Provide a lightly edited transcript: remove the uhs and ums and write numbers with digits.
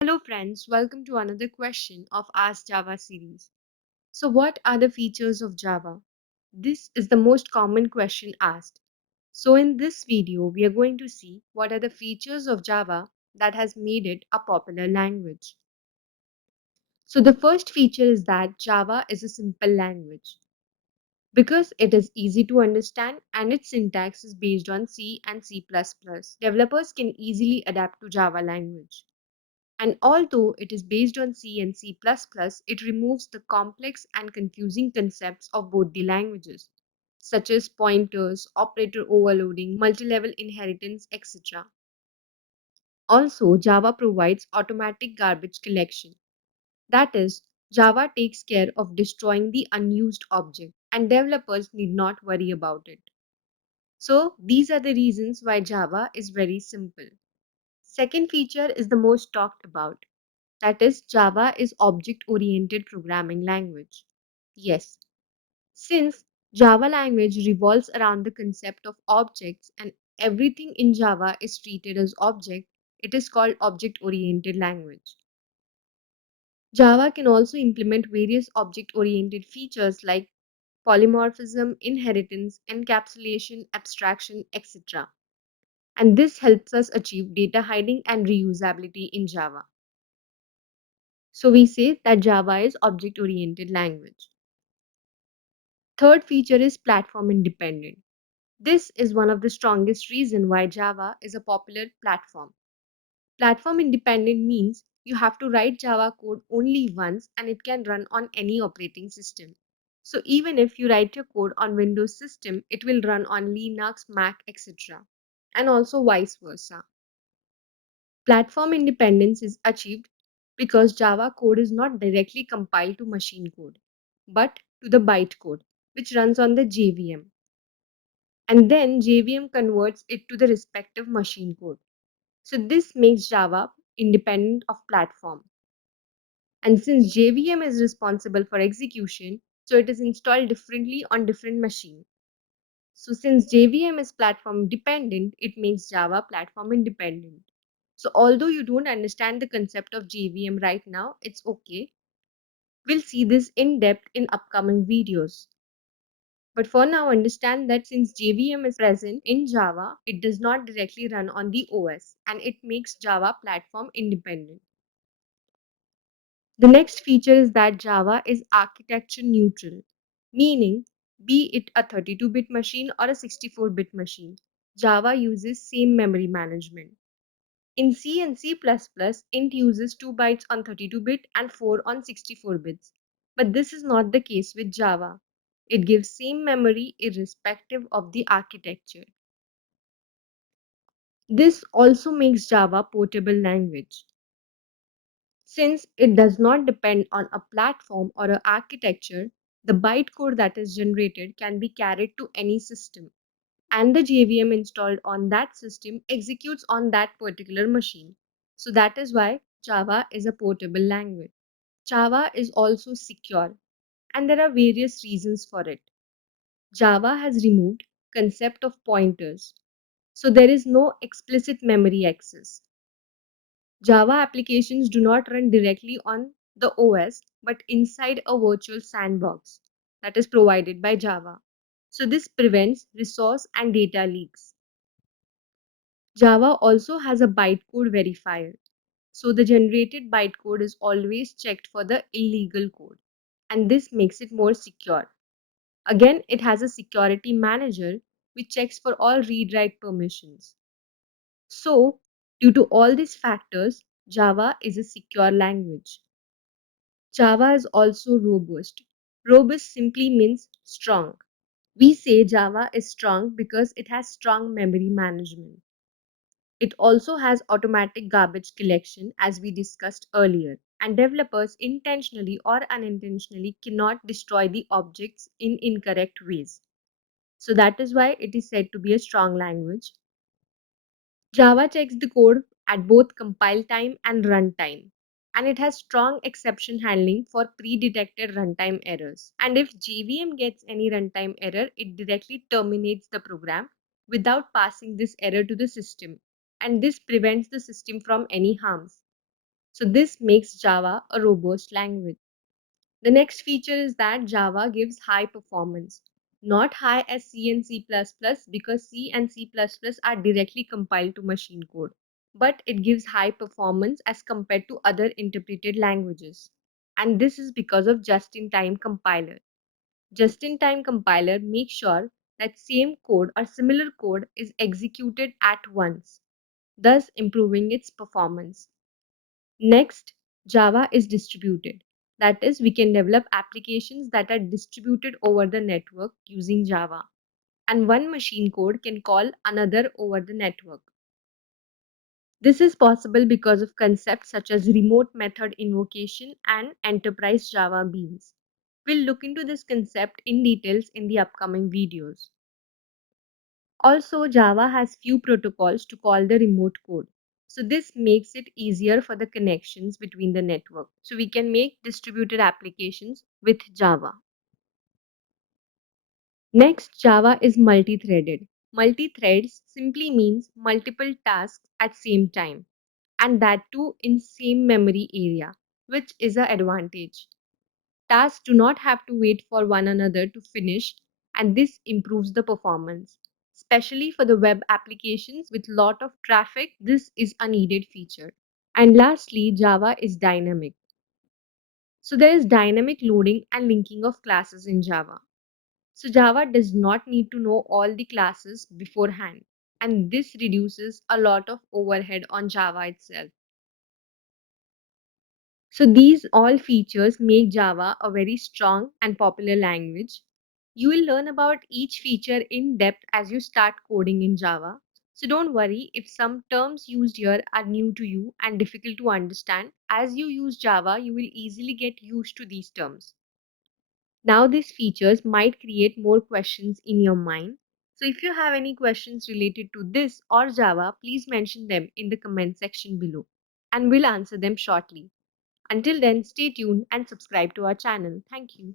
Hello friends, welcome to another question of Ask Java series. So what are the features of Java? This is the most common question asked. So in this video, we are going to see what are the features of Java that has made it a popular language. So the first feature is that Java is a simple language. Because it is easy to understand and its syntax is based on C and C++, developers can easily adapt to Java language. And although it is based on C and C++, it removes the complex and confusing concepts of both the languages, such as pointers, operator overloading, multi-level inheritance, etc. Also, Java provides automatic garbage collection. That is, Java takes care of destroying the unused object, and developers need not worry about it. So, these are the reasons why Java is very simple. Second feature is the most talked about. That is, Java is object-oriented programming language. Yes, since Java language revolves around the concept of objects and everything in Java is treated as object, it is called object-oriented language. Java can also implement various object-oriented features like polymorphism, inheritance, encapsulation, abstraction, etc. And this helps us achieve data hiding and reusability in Java. So we say that Java is object-oriented language. Third feature is platform independent. This is one of the strongest reasons why Java is a popular platform. Platform independent means you have to write Java code only once and it can run on any operating system. So even if you write your code on Windows system, it will run on Linux, Mac, etc. And also vice versa. Platform independence is achieved because Java code is not directly compiled to machine code, but to the bytecode, which runs on the JVM. And then JVM converts it to the respective machine code. So this makes Java independent of platform. And since JVM is responsible for execution, so it is installed differently on different machines. So since JVM is platform dependent, it makes Java platform independent. So although you don't understand the concept of JVM right now, it's okay. We'll see this in depth in upcoming videos. But for now, understand that since JVM is present in Java, it does not directly run on the OS and it makes Java platform independent. The next feature is that Java is architecture neutral, meaning be it a 32-bit machine or a 64-bit machine, Java uses same memory management. In C and C++, int uses 2 bytes on 32-bit and 4 on 64 bits. But this is not the case with Java. It gives same memory irrespective of the architecture. This also makes Java portable language. Since it does not depend on a platform or an architecture, the bytecode that is generated can be carried to any system, and the JVM installed on that system executes on that particular machine. So that is why Java is a portable language. Java is also secure, and there are various reasons for it. Java has removed concept of pointers, so there is no explicit memory access. Java applications do not run directly on the OS but inside a virtual sandbox that is provided by Java. So this prevents resource and data leaks. Java also has a bytecode verifier. So the generated bytecode is always checked for the illegal code, and this makes it more secure. Again, it has a security manager which checks for all read-write permissions. So, due to all these factors, Java is a secure language. Java is also robust. Robust simply means strong. We say Java is strong because it has strong memory management. It also has automatic garbage collection, as we discussed earlier, and developers intentionally or unintentionally cannot destroy the objects in incorrect ways. So that is why it is said to be a strong language. Java checks the code at both compile time and runtime, and it has strong exception handling for pre-detected runtime errors. And if JVM gets any runtime error, it directly terminates the program without passing this error to the system, and this prevents the system from any harms. So this makes Java a robust language. The next feature is that Java gives high performance, not high as C and C++ because C and C++ are directly compiled to machine code, but it gives high performance as compared to other interpreted languages. And this is because of just-in-time compiler. Just-in-time compiler makes sure that same code or similar code is executed at once, thus improving its performance. Next, Java is distributed. That is, we can develop applications that are distributed over the network using Java. And one machine code can call another over the network. This is possible because of concepts such as remote method invocation and enterprise Java beans. We'll look into this concept in details in the upcoming videos. Also, Java has few protocols to call the remote code. So this makes it easier for the connections between the network. So we can make distributed applications with Java. Next, Java is multi-threaded. Multi-threads simply means multiple tasks at same time, and that too in same memory area, which is an advantage. Tasks do not have to wait for one another to finish, and this improves the performance. Especially for the web applications with lot of traffic, this is a needed feature. And lastly, Java is dynamic. So there is dynamic loading and linking of classes in Java. So Java does not need to know all the classes beforehand, and this reduces a lot of overhead on Java itself. So these all features make Java a very strong and popular language. You will learn about each feature in depth as you start coding in Java. So don't worry if some terms used here are new to you and difficult to understand. As you use Java, you will easily get used to these terms. Now these features might create more questions in your mind. So if you have any questions related to this or Java, please mention them in the comment section below and we'll answer them shortly. Until then, stay tuned and subscribe to our channel. Thank you.